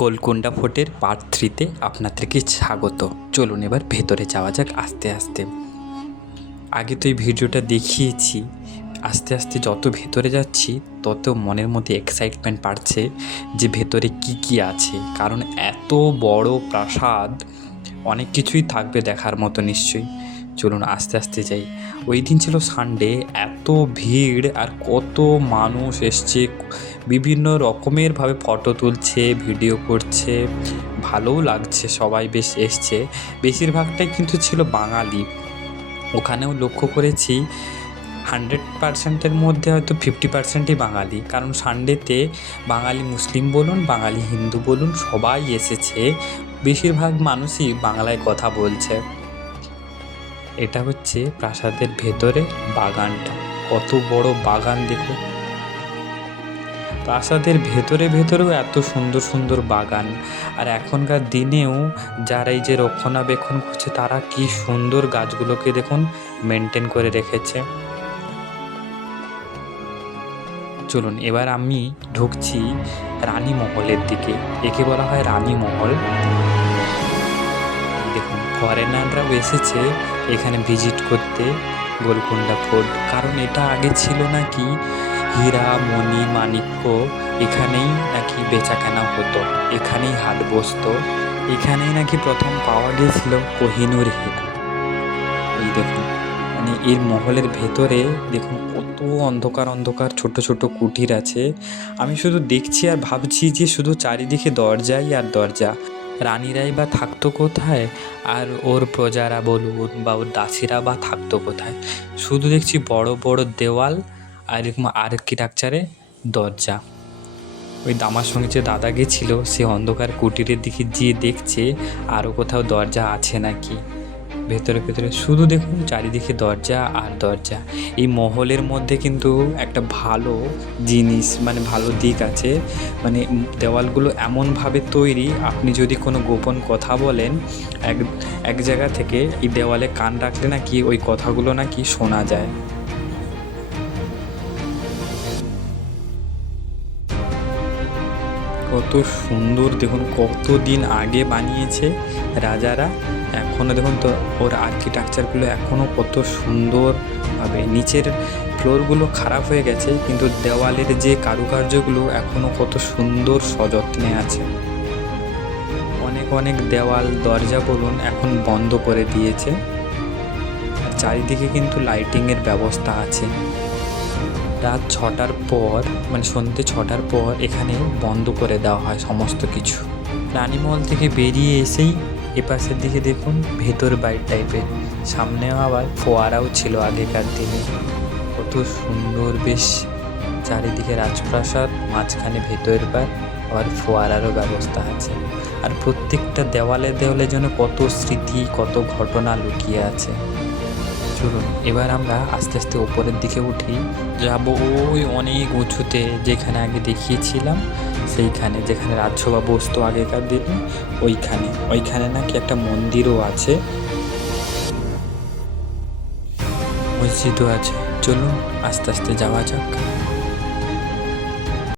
Golconda ফোর্টের part 3-তে আপনাদেরকে স্বাগত। চলুন এবার ভেতরে যাওয়া যাক আস্তে আস্তে। আগে তো এই ভিডিওটা দেখিয়েছি, আস্তে আস্তে যত ভেতরে যাচ্ছি তত মনের মধ্যে এক্সাইটমেন্ট বাড়ছে যে ভেতরে কি কি আছে, কারণ এত বড় প্রাসাদ, অনেক কিছুই থাকবে দেখার মতো নিশ্চয়ই। চলুন আস্তে আস্তে যাই। ওই দিন ছিল সানডে, এত ভিড় আর কত মানুষ এসছে, বিভিন্ন রকমেরভাবে ফটো তুলছে, ভিডিও করছে, ভালোও লাগছে, সবাই বেশ এসছে। বেশিরভাগটাই কিন্তু ছিল বাঙালি। ওখানেও লক্ষ্য করেছি 100%-এর মধ্যে হয়তো 50%ই বাঙালি, কারণ সানডেতে বাঙালি মুসলিম বলুন, বাঙালি হিন্দু বলুন, সবাই এসেছে। বেশিরভাগ মানুষই বাংলায় কথা বলছে। এটা হচ্ছে প্রাসাদের ভেতরে বাগানটা, কত বড় বাগান দেখুন। প্রাসাদের ভেতরেও এত সুন্দর সুন্দর বাগান, আর এখনকার দিনেও যারা এই যে রক্ষণাবেক্ষণ করছে তারা কি সুন্দর গাছগুলোকে দেখুন মেনটেন করে রেখেছে। চলুন এবার আমি ঢুকছি রানী মহলের দিকে। একে বলা হয় রানী মহল। দেখুন ফরেনাররাও এসেছে এখানে ভিজিট করতে গোলকুন্ডা ফোর্ট, কারণ এটা আগে ছিল নাকি হীরা মণি মাণিক্য এখানেই নাকি বেচা কেনা হতো, এখানেই হাট বসতো, এখানেই নাকি প্রথম পাওয়া গিয়েছিল কোহিনূর হীরা। এই দেখুন, মানে এর মহলের ভেতরে দেখুন কত অন্ধকার অন্ধকার ছোট ছোট কুটির আছে। আমি শুধু দেখছি আর ভাবছি যে শুধু চারিদিকে দরজাই আর দরজা। রানীরাই বা থাকতো কোথায়, আর ওর প্রজারা বলুন বা ওর দাসীরা বা থাকতো কোথায়? শুধু দেখছি বড় বড় দেওয়াল আর এরকম আর্কিটেকচারে দরজা। ওই আমার সঙ্গে যে দাদা গেছিলো সে অন্ধকার কুটিরের দিকে গিয়ে দেখছে আরও কোথাও দরজা আছে নাকি। ভেতরে ভেতরে শুধু দেখুন চারিদিকে দরজা আর দরজা। এই মহলের মধ্যে কিন্তু একটা ভালো জিনিস, মানে ভালো দিক আছে, মানে দেওয়ালগুলো এমনভাবে তৈরি, আপনি যদি কোনো গোপন কথা বলেন এক জায়গা থেকে এই দেওয়ালে কান রাখলে নাকি ওই কথাগুলো নাকি শোনা যায়। কত সুন্দর দেখুন, কতদিন আগে বানিয়েছে রাজারা, এখনও দেখুন তো ওর আর্কিটেকচারগুলো এখনও কত সুন্দরভাবে। নিচের ফ্লোরগুলো খারাপ হয়ে গেছে কিন্তু দেওয়ালের যে কারুকার্যগুলো এখনও কত সুন্দর সযত্নে আছে। অনেক অনেক দেওয়াল দরজা বলুন এখন বন্ধ করে দিয়েছে, আর চারিদিকে কিন্তু লাইটিংয়ের ব্যবস্থা আছে। রাত 6টার পর, মানে সন্ধ্যে 6টার পর এখানে বন্ধ করে দেওয়া হয় সমস্ত কিছু। রানীমহল থেকে বেরিয়ে এসেই এপাশের দিকে দেখুন ভেতর বাড়ি টাইপের, সামনেও আবার ফোয়ারাও ছিল আগেকার দিনে। কত সুন্দর, বেশ চারিদিকে রাজপ্রাসাদ, মাঝখানে ভেতরের বাড়ি, আবার ফোয়ারারও ব্যবস্থা আছে। আর প্রত্যেকটা দেওয়ালে দেওয়ালে যেন কত স্মৃতি, কত ঘটনা লুকিয়ে আছে। চলুন এবার আমরা আস্তে আস্তে ওপরের দিকে উঠি, যাব ওই অনেক উঁচুতে যেখানে আগে দেখিয়েছিলাম, সেইখানে যেখানে রাজসভা বসতো আগেকার দিনে, ওইখানে নাকি একটা মন্দিরও আছে, মসজিদও আছে। চলুন আস্তে আস্তে যাওয়া যাক।